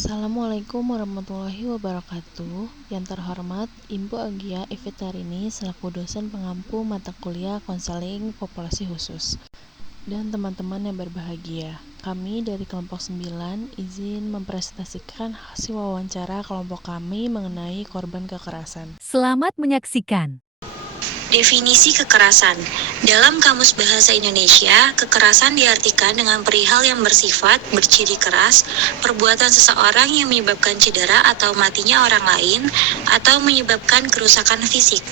Assalamualaikum warahmatullahi wabarakatuh. Yang terhormat Ibu Agia Evitarini selaku dosen pengampu mata kuliah konseling populasi khusus. Dan teman-teman yang berbahagia, kami dari kelompok 9 izin mempresentasikan hasil wawancara kelompok kami mengenai korban kekerasan. Selamat menyaksikan. Definisi kekerasan. Dalam Kamus Bahasa Indonesia, kekerasan diartikan dengan perihal yang bersifat berciri keras, perbuatan seseorang yang menyebabkan cedera atau matinya orang lain, atau menyebabkan kerusakan fisik.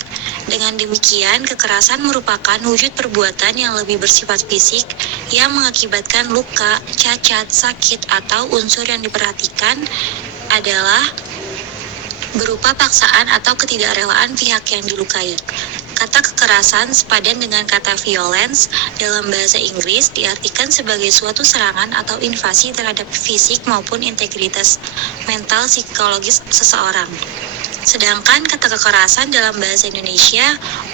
Dengan demikian, kekerasan merupakan wujud perbuatan yang lebih bersifat fisik, yang mengakibatkan luka, cacat, sakit, atau unsur yang diperhatikan adalah berupa paksaan atau ketidakrelaan pihak yang dilukai. Kata kekerasan sepadan dengan kata violence dalam bahasa Inggris diartikan sebagai suatu serangan atau invasi terhadap fisik maupun integritas mental psikologis seseorang. Sedangkan kata kekerasan dalam bahasa Indonesia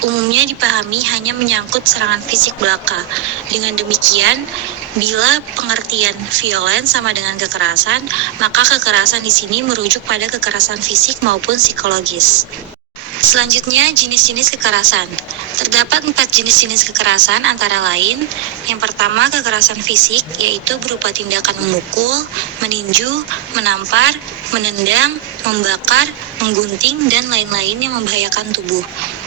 umumnya dipahami hanya menyangkut serangan fisik belaka. Dengan demikian, bila pengertian violence sama dengan kekerasan, maka kekerasan di sini merujuk pada kekerasan fisik maupun psikologis. Selanjutnya, jenis-jenis kekerasan. Terdapat 4 jenis-jenis kekerasan antara lain. Yang pertama, kekerasan fisik, yaitu berupa tindakan memukul, meninju, menampar, menendang, membakar, menggunting, dan lain-lain yang membahayakan tubuh.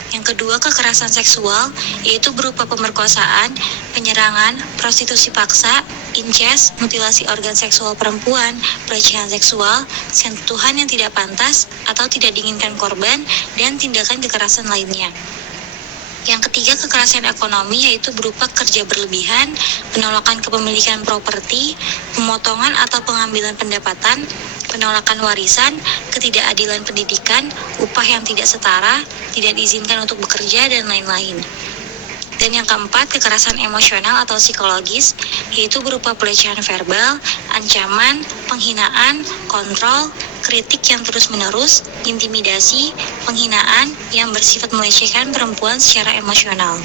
Yang kedua, kekerasan seksual, yaitu berupa pemerkosaan, penyerangan, prostitusi paksa, incest, mutilasi organ seksual perempuan, pelecehan seksual, sentuhan yang tidak pantas atau tidak diinginkan korban, dan tindakan kekerasan lainnya. Yang ketiga, kekerasan ekonomi, yaitu berupa kerja berlebihan, penolakan kepemilikan properti, pemotongan atau pengambilan pendapatan, penolakan warisan, ketidakadilan pendidikan, upah yang tidak setara, tidak diizinkan untuk bekerja, dan lain-lain. Dan yang keempat, kekerasan emosional atau psikologis, yaitu berupa pelecehan verbal, ancaman, penghinaan, kontrol, kritik yang terus-menerus, intimidasi, penghinaan yang bersifat melecehkan perempuan secara emosional.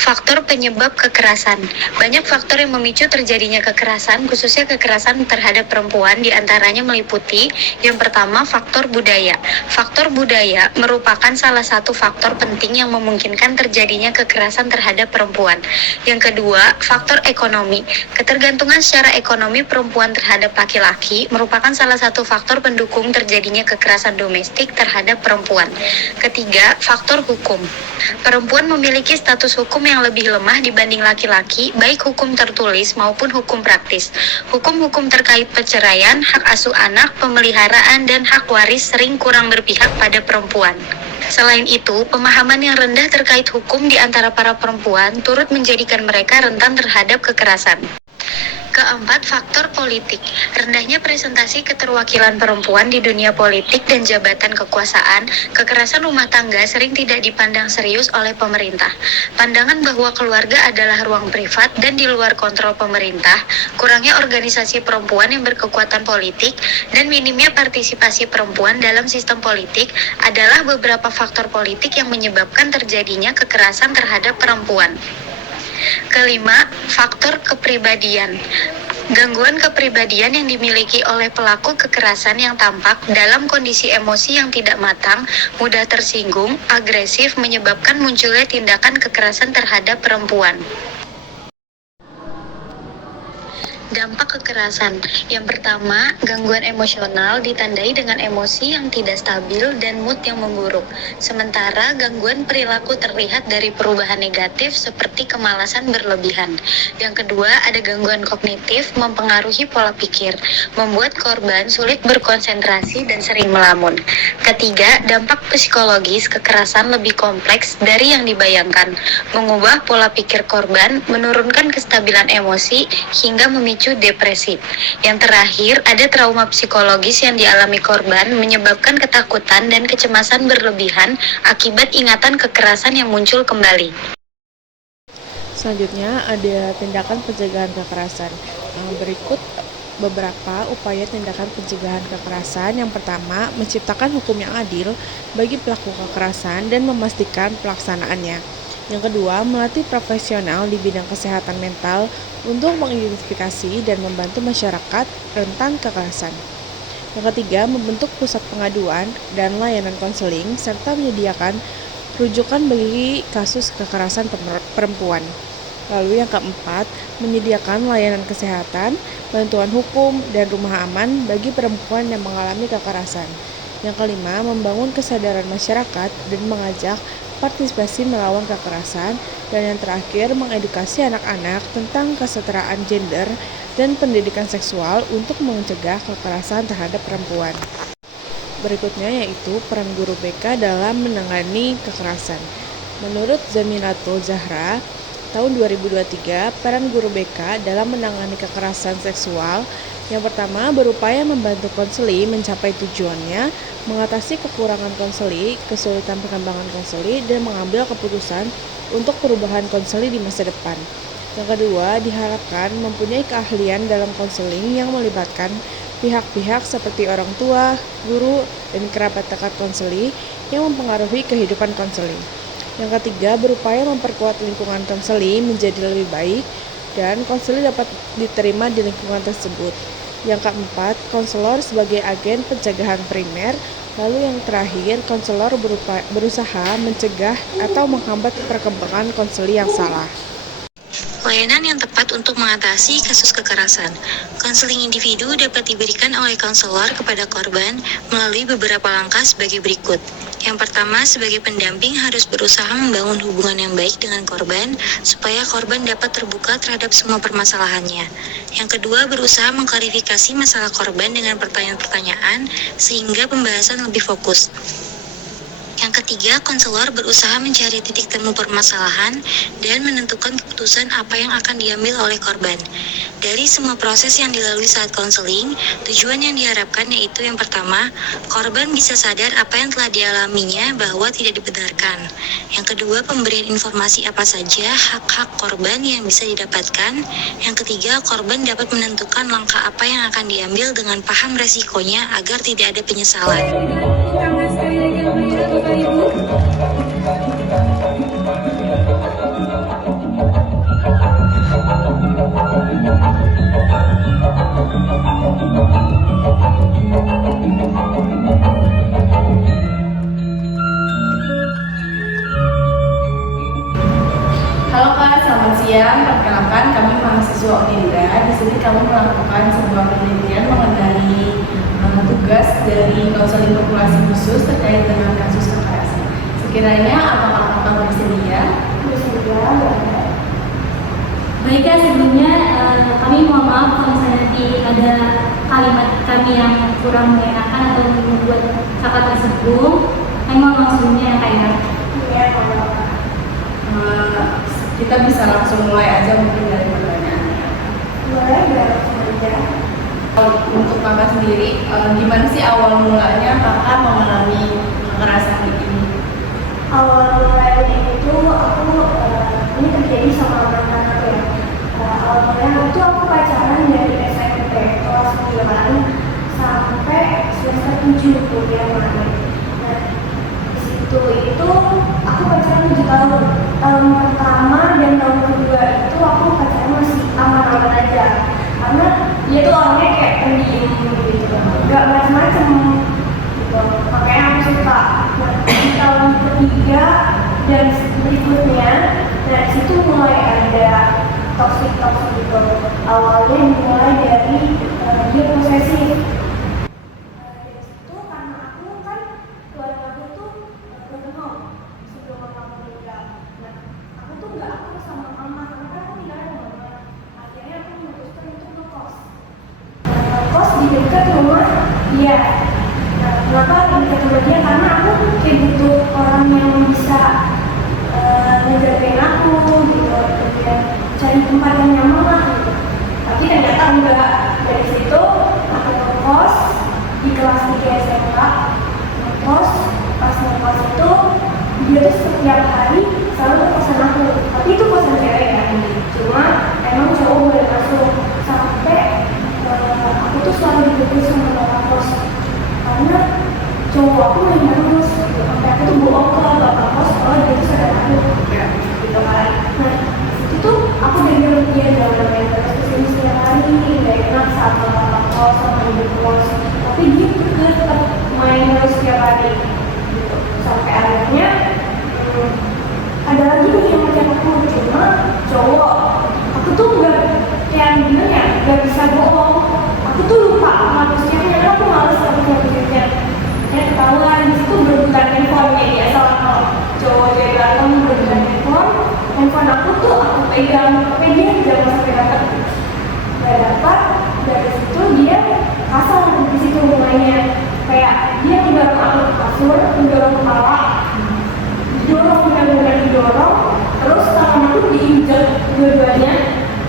Faktor penyebab kekerasan. Banyak faktor yang memicu terjadinya kekerasan, khususnya kekerasan terhadap perempuan, diantaranya meliputi yang pertama, faktor budaya. Faktor budaya merupakan salah satu faktor penting yang memungkinkan terjadinya kekerasan terhadap perempuan. Yang kedua, faktor ekonomi. Ketergantungan secara ekonomi perempuan terhadap laki-laki merupakan salah satu faktor pendukung terjadinya kekerasan domestik terhadap perempuan. Ketiga, faktor hukum. Perempuan memiliki status hukum yang lebih lemah dibanding laki-laki, baik hukum tertulis maupun hukum praktis. Hukum-hukum terkait perceraian, hak asuh anak, pemeliharaan, dan hak waris sering kurang berpihak pada perempuan. Selain itu, pemahaman yang rendah terkait hukum di antara para perempuan turut menjadikan mereka rentan terhadap kekerasan. Keempat, faktor politik. Rendahnya presentasi keterwakilan perempuan di dunia politik dan jabatan kekuasaan, kekerasan rumah tangga sering tidak dipandang serius oleh pemerintah. Pandangan bahwa keluarga adalah ruang privat dan di luar kontrol pemerintah, kurangnya organisasi perempuan yang berkekuatan politik, dan minimnya partisipasi perempuan dalam sistem politik adalah beberapa faktor politik yang menyebabkan terjadinya kekerasan terhadap perempuan. Kelima, faktor kepribadian. Gangguan kepribadian yang dimiliki oleh pelaku kekerasan yang tampak dalam kondisi emosi yang tidak matang, mudah tersinggung, agresif, menyebabkan munculnya tindakan kekerasan terhadap perempuan. Dampak kekerasan. Yang pertama, gangguan emosional ditandai dengan emosi yang tidak stabil dan mood yang memburuk. Sementara gangguan perilaku terlihat dari perubahan negatif seperti kemalasan berlebihan. Yang kedua, ada gangguan kognitif mempengaruhi pola pikir, membuat korban sulit berkonsentrasi dan sering melamun. Ketiga, dampak psikologis kekerasan lebih kompleks dari yang dibayangkan, mengubah pola pikir korban, menurunkan kestabilan emosi, hingga memicu depresi. Yang terakhir, ada trauma psikologis yang dialami korban menyebabkan ketakutan dan kecemasan berlebihan akibat ingatan kekerasan yang muncul kembali. Selanjutnya ada tindakan pencegahan kekerasan. Berikut beberapa upaya tindakan pencegahan kekerasan. Yang pertama, menciptakan hukum yang adil bagi pelaku kekerasan dan memastikan pelaksanaannya. Yang kedua, melatih profesional di bidang kesehatan mental untuk mengidentifikasi dan membantu masyarakat rentan kekerasan. Yang ketiga, membentuk pusat pengaduan dan layanan konseling serta menyediakan rujukan bagi kasus kekerasan perempuan. Lalu yang keempat, menyediakan layanan kesehatan, bantuan hukum, dan rumah aman bagi perempuan yang mengalami kekerasan. Yang kelima, membangun kesadaran masyarakat dan mengajak partisipasi melawan kekerasan. Dan yang terakhir, mengedukasi anak-anak tentang kesetaraan gender dan pendidikan seksual untuk mencegah kekerasan terhadap perempuan. Berikutnya yaitu peran guru BK dalam menangani kekerasan. Menurut Zaminatul Zahra, tahun 2023, peran guru BK dalam menangani kekerasan seksual yang pertama, berupaya membantu konseli mencapai tujuannya, mengatasi kekurangan konseli, kesulitan pengembangan konseli, dan mengambil keputusan untuk perubahan konseli di masa depan. Yang kedua, diharapkan mempunyai keahlian dalam konseling yang melibatkan pihak-pihak seperti orang tua, guru, dan kerabat dekat konseli yang mempengaruhi kehidupan konseli. Yang ketiga, berupaya memperkuat lingkungan konseli menjadi lebih baik dan konseli dapat diterima di lingkungan tersebut. Yang keempat, konselor sebagai agen pencegahan primer. Lalu yang terakhir, konselor berusaha mencegah atau menghambat perkembangan konseli yang salah. Layanan yang tepat untuk mengatasi kasus kekerasan. Konseling individu dapat diberikan oleh konselor kepada korban melalui beberapa langkah sebagai berikut. Yang pertama, sebagai pendamping harus berusaha membangun hubungan yang baik dengan korban supaya korban dapat terbuka terhadap semua permasalahannya. Yang kedua, berusaha mengklarifikasi masalah korban dengan pertanyaan-pertanyaan sehingga pembahasan lebih fokus. Yang ketiga, konselor berusaha mencari titik temu permasalahan dan menentukan keputusan apa yang akan diambil oleh korban. Dari semua proses yang dilalui saat konseling, tujuan yang diharapkan yaitu yang pertama, korban bisa sadar apa yang telah dialaminya bahwa tidak dibenarkan. Yang kedua, pemberian informasi apa saja hak-hak korban yang bisa didapatkan. Yang ketiga, korban dapat menentukan langkah apa yang akan diambil dengan paham resikonya agar tidak ada penyesalan. Halo Kak, selamat siang. Perkenalkan, kami mahasiswa Unindra. Di sini kami melakukan sebuah penelitian mengenai tugas dari konseling populasi khusus terkait dengan kasus kekerasan. Sekiranya apakah Kakak bersedia? Bersedia. Baik Kak, sebelumnya kami mohon maaf kalau misalnya nanti ada kalimat kami yang kurang mengenakan atau membuat Kakak tersinggung. Kami mohon maaf sebelumnya ya Kak ya. Iya, kalau kita bisa langsung mulai aja mungkin dari pertanyaannya. Boleh, langsung aja. Untuk Kakak sendiri, gimana sih awal mulanya Kakak mengalami kekerasan ini? Awal mulanya itu aku ini terjadi sama mantan aku ya. Awal mulanya itu aku pacaran dari SMP kelas 9 sampai semester 7 kuliah kemarin. Nah, di situ itu aku pacaran 7 tahun. Tahun pertama dan tahun kedua itu aku pacaran masih aman-aman aja. Karena dia tuh orangnya kayak pendiam gitu, gak macam-macam gitu. Makanya aku suka. Nah, di tahun ketiga dan berikutnya, dari situ mulai ada toxic gitu. Awalnya dimulai dari dia posesif. Dari situ karena aku kan keluarga aku tuh broken home sebelum mama meninggal. Nah, aku tuh gak akur sama mama karena aku tinggal sama mama. Akhirnya aku memutuskan untuk ngekos. Ngekos di dekat rumah dia. Nah, kenapa di dekat rumah dia? Karena aku kayak butuh orang yang bisa ngejagain aku gitu, dan cari tempat yang nyaman lah gitu. Tapi ternyata enggak. Dari situ aku ngekos di kelas 3 SMK. Ngekos, pas ngekos itu dia tuh setiap hari selalu ke kosan aku. Tapi itu kosan cewek ya. Cuma emang cowok boleh masuk. Sampai aku tuh selalu dipukul sama bapak kos. Karena cowok aku main terus gitu. Sampai aku tuh bohong ke bapak kos kalau dia tuh sadar aku. Ya, gitu kan. Nah itu tuh aku dengar dia jangan main terus kesini setiap hari, nggak enak sama kakak kos sama ibu kos, tapi dia tetap main terus setiap hari gitu. Sampai akhirnya ada lagi nih yang macam aku, cuma cowok. Aku tuh nggak kayak gimana ya, nggak bisa bohong. Aku tuh lupa manusianya, karena aku males kerja. Saya ketahuan di situ berebutan handphone kayak biasa lah kalau cowok cewek berantem berebutan handphone aku tuh aku pegang, tapi dia jangan sampai dapat. Nggak dapat, dari situ dia kasar di situ mulainya, kayak dia mendorong aku ke kasur, mendorong kepala, didorong benar-benar didorong, terus tangan aku diinjak dua-duanya.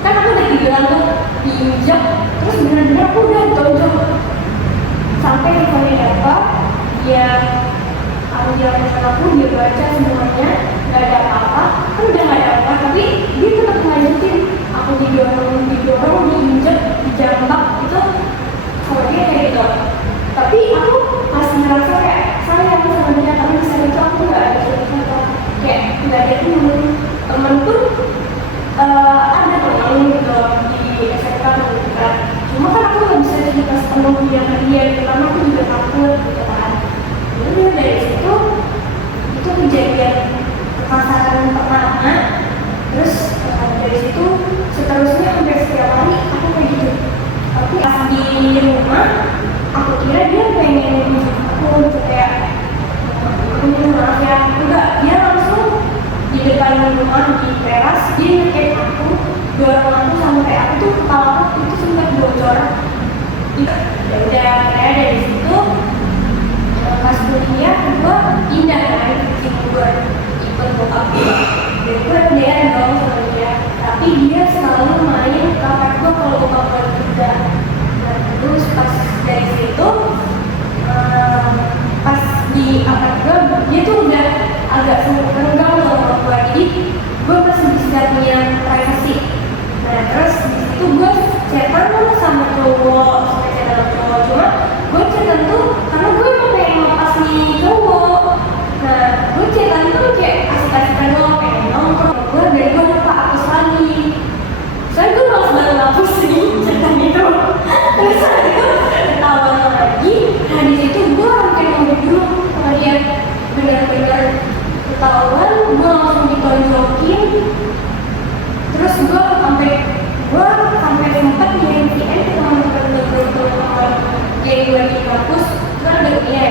Kan aku udah tiduran tuh, diinjak, terus benar-benar aku udah ditonjok sampai handphonenya dapat. Dia ambil handphone aku, dia baca semuanya, nggak ada apa-apa, kan udah nggak ada apa, tapi dia tetap lanjutin. Aku didorong, diinjek, dijambak itu sama dia kayak gitu. Tapi aku masih ngerasa kayak sayang sama dia, karena di sana itu aku nggak ada cerita, kayak nggak ada temen pun ada temen gitu di SMK gitu kan. Cuma kan aku nggak bisa cerita sepenuhnya ke dia, karena aku juga takut gitu kan. Jadi dari situ itu kejadian kekasaran pertama. Terus dari situ seterusnya hampir setiap hari aku kayak gitu. Tapi pas di rumah aku kira dia pengen aku kayak aku minta maaf ya, enggak, dia langsung di depan rumah di teras dia ngekek aku, dorong aku sampai aku tuh kepala aku itu sempat bocor. Ya udah, kayak dari situ pas kuliah gue pindah kan, gue ikut bokap gue, dan gue LDR dong sama dia. Tapi dia selalu main kakak gue kalau bokap gue kerja. Nah terus pas dari situ pas di akad gue, dia tuh udah agak sempet renggang sama gue, jadi gue masih bisa punya privasi. Nah terus di situ gue chatan sama cowok, sama chatan cowok, cuma gue chatan tuh karena gue emang pengen lepas nih cowok. Nah gue chatan tuh kayak asik-asikan doang, pengen nongkrong. Gue dari gue lupa hapus lagi, soalnya gue malas banget hapus nih chatan itu. Terus saat itu ketahuan lagi. Nah di situ gue hampir ngomong dulu sama dia, bener-bener ketahuan. Gue langsung ditonjokin. Terus gue sampai sempat nge-MTN ke teman-teman yang gue di kampus. Terus ada dia,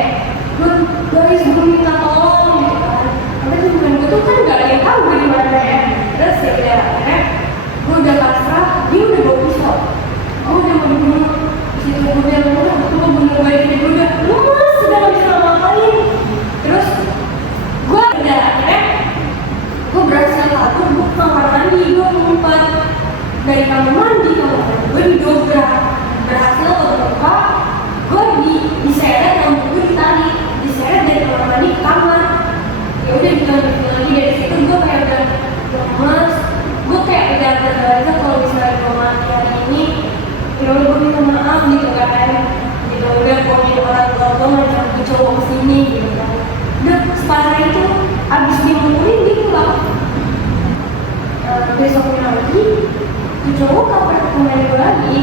guys gue minta tolong gitu kan. Tapi temen gue tuh kan gak ada yang tahu gue dimana ya. Terus ya udah, akhirnya gue udah pasrah, dia udah bawa pisau. Gue udah mau dibunuh. Di situ gue bilang, gue bunuh balik dia, gue udah lemes, udah gak bisa ngapain. Terus gue udah akhirnya gue berhasil kabur, gue ke kamar mandi, gue ngumpet dari kamar mandi, gue didobrak, berhasil kebuka, gue diseret, rambut gue ditarik, diseret dari kamar mandi ke kamar. Ya udah dilanjutin lagi. Dari situ gue kayak udah lemes, gue kayak udah terbaca kalau misalnya gue mati hari ini, ya udah gue minta maaf gitu kan, gitu udah pokoknya orang tua gue ngajak ke cowok kesini gitu kan. Udah setelah itu abis dimukulin dia pulang. Besoknya lagi tuh cowok kapan kemarin gue lagi,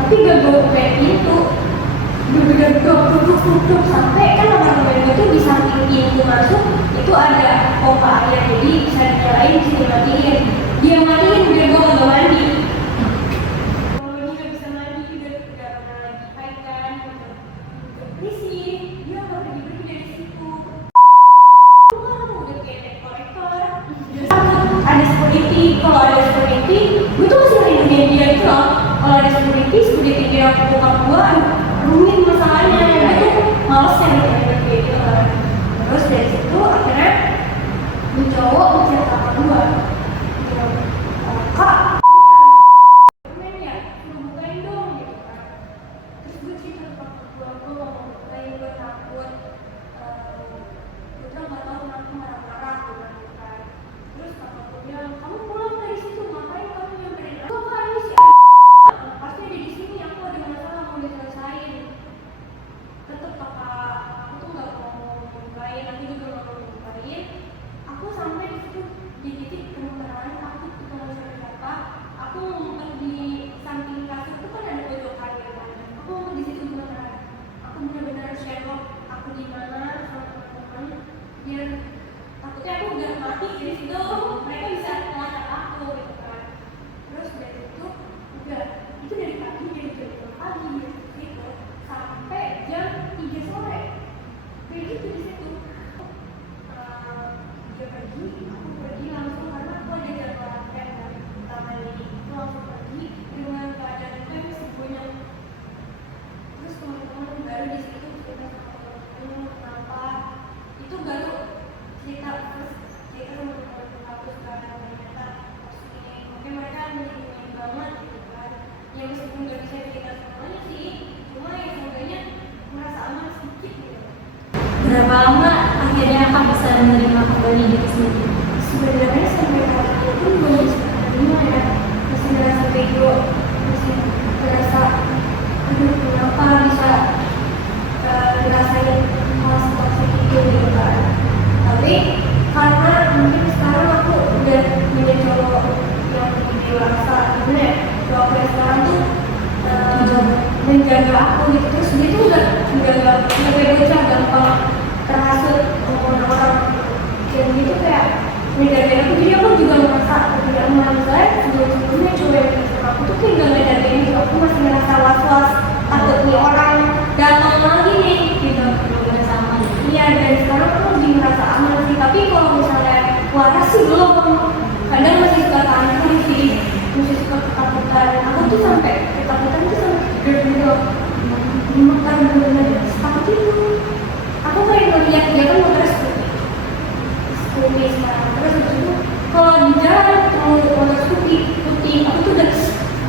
tapi gak gue bukain pintu, bener-bener duduk sampai kan apartemen gue tuh di samping pintu masuk itu ada pompa air, jadi bisa dinyalain, bisa dimatiin. Dia matiin biar gue gak mandi. Kalau dia gak bisa mandi, udah lagi hai kan, risih, dia gak pergi dari situ. Udah kayak rektor-rektor, ada security. Kalau ada security, gue tuh masih rinduin dia gitu loh. Kalau ada security dia bokap gue, rumit masalahnya. Gue tuh males yang kayak gitu kan. Terus dari situ akhirnya gue cowok ngechat kakak gue, kak main ya, gue bukain dong gitu kan. Terus gue cerita ke kakak gue mau bukain, gue takut Putra gak tau kenapa marah-marah gitu kan. Terus kakak gue bilang, kamu pulang dari situ, ngapain kamu nyamperin aku? Kak ini si pasti ada di sini, aku ada masalah mau diselesain. Tetep kakak aku tuh gak mau bukain, aku juga gak mau bukain. Aku sampai di situ di titik berapa lama akhirnya kakak bisa menerima kembali diri sendiri? Sebenarnya sampai hari ini pun belum bisa menerima ya, masih ngerasa bego, masih ngerasa aduh kenapa bisa ngerasain hal seperti itu gitu kan. Tapi karena mungkin sekarang aku udah menjadi cowok yang lebih dewasa gitu ya, cowok yang sekarang tuh menjaga aku gitu, terus dia tuh nggak kayak bocah gampang terhasut omongan orang gitu. Dan gitu kayak ngejagain aku, jadi aku juga merasa ketika saya sebelumnya cowok yang sama aku tuh kayak nggak ngejagain gitu, aku masih ngerasa was-was takut nih orang datang lagi nih gitu. Sama Iya, dan sekarang aku lebih merasa aman sih, tapi kalau misalnya waras sih belum, kadang masih suka panik sih, masih suka ketakutan. Aku tuh sampai ketakutan tuh sampai gitu, makan bener-bener takut itu. Aku kayak ngeliat dia kan motor Scoopy sekarang, terus itu kalau di jalan ketemu motor Scoopy putih, aku tuh udah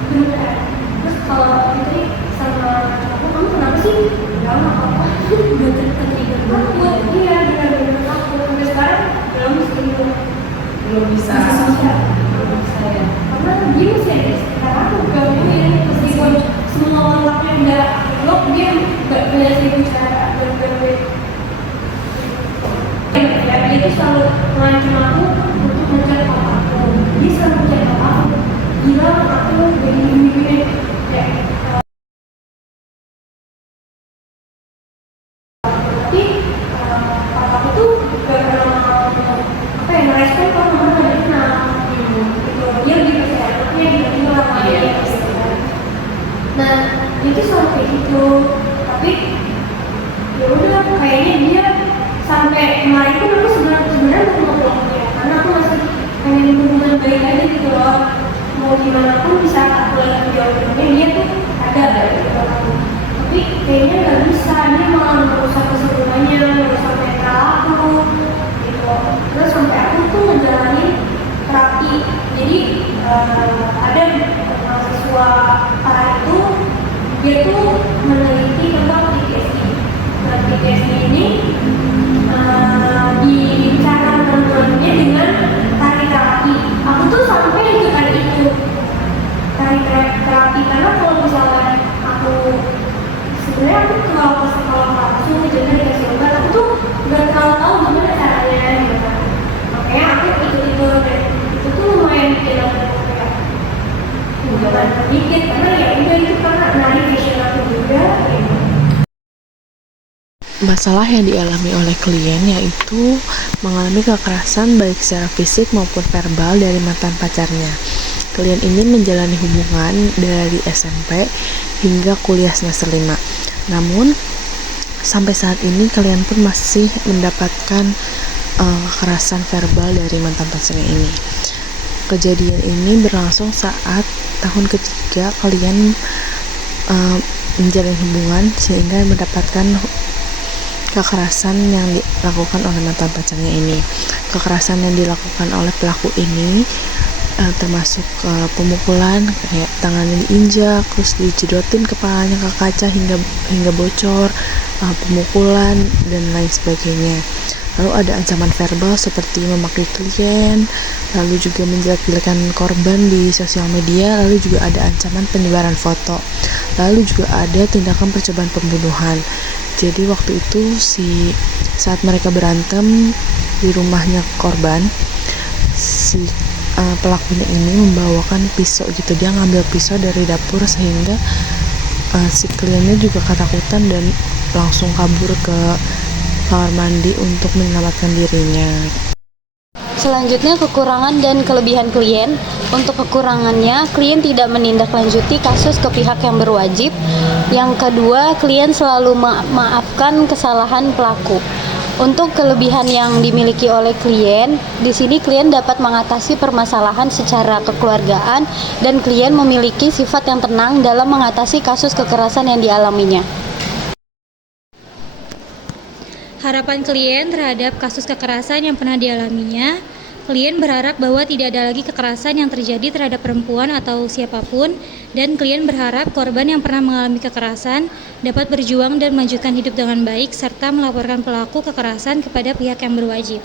bener. Terus kalau itu sama aku, kamu kenapa sih? Enggak apa-apa, udah tertrigger banget. Iya, bener-bener aku sampai sekarang belum bisa ya. karena dia masih ada di sekitar aku, gangguin meskipun semua kontaknya udah aku blok, dia nggak berhasil bicara dan gangguin. Ya, dia tuh selalu ngancam aku untuk ngejar papa aku, dia selalu ngejar papa aku, bilang aku begini-begini ya. Tapi papa aku tuh gak pernah apa ya, merespon kalau mama gak dikenal gitu. Dia gitu kayak anaknya tiba-tiba ngapain gitu kan. Nah itu selalu kayak gitu, tapi ya udah kayaknya dia sampai kemarin pun aku sebenarnya mau pulang ya, karena aku masih pengen hubungan baik aja gitu loh. Mau gimana pun bisa aku lagi jauh-jauhnya dia tuh ada gitu aku. Tapi kayaknya nggak bisa, dia malah merusak keseruannya, merusak mental aku gitu. Terus sampai aku tuh ngejalanin terapi. Jadi ada mahasiswa itu dia tuh meneliti tentang PTSD. Nah, PTSD ini dibicarakan teman-temannya dengan tari terapi. Aku tuh sampai ikut tari terapi, karena kalau misalnya aku sebenarnya aku kalau ke sekolah langsung jadi dikasih obat, aku tuh nggak terlalu tahu gimana caranya gitu kan. Makanya aku ikut dan itu tuh lumayan bikin aku kayak jangan sedikit, karena ya udah itu karena nari passion aku juga gitu. Masalah yang dialami oleh klien yaitu mengalami kekerasan baik secara fisik maupun verbal dari mantan pacarnya. Klien ini menjalani hubungan dari SMP hingga kuliah semester 5. Namun, sampai saat ini klien pun masih mendapatkan kekerasan verbal dari mantan pacarnya ini. Kejadian ini berlangsung saat tahun ketiga klien menjalin hubungan sehingga mendapatkan kekerasan yang dilakukan oleh mantan pacarnya ini. Kekerasan yang dilakukan oleh pelaku ini termasuk pemukulan, kayak tangannya diinjak, terus dijedotin kepalanya ke kaca hingga bocor, pemukulan dan lain sebagainya. Lalu ada ancaman verbal seperti memaki klien, lalu juga menjelek-jelekan korban di sosial media, lalu juga ada ancaman penyebaran foto, lalu juga ada tindakan percobaan pembunuhan. Jadi waktu itu saat mereka berantem di rumahnya korban, si pelakunya ini membawakan pisau gitu. Dia ngambil pisau dari dapur sehingga si kliennya juga ketakutan dan langsung kabur ke kamar mandi untuk menyelamatkan dirinya. Selanjutnya, kekurangan dan kelebihan klien. Untuk kekurangannya, klien tidak menindaklanjuti kasus ke pihak yang berwajib. Yang kedua, klien selalu memaafkan kesalahan pelaku. Untuk kelebihan yang dimiliki oleh klien, di sini klien dapat mengatasi permasalahan secara kekeluargaan dan klien memiliki sifat yang tenang dalam mengatasi kasus kekerasan yang dialaminya. Harapan klien terhadap kasus kekerasan yang pernah dialaminya, Klien berharap bahwa tidak ada lagi kekerasan yang terjadi terhadap perempuan atau siapapun, dan klien berharap korban yang pernah mengalami kekerasan dapat berjuang dan melanjutkan hidup dengan baik serta melaporkan pelaku kekerasan kepada pihak yang berwajib.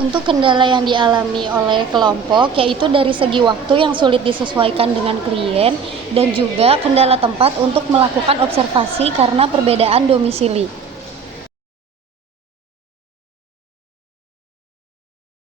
Untuk kendala yang dialami oleh kelompok, yaitu dari segi waktu yang sulit disesuaikan dengan klien dan juga kendala tempat untuk melakukan observasi karena perbedaan domisili.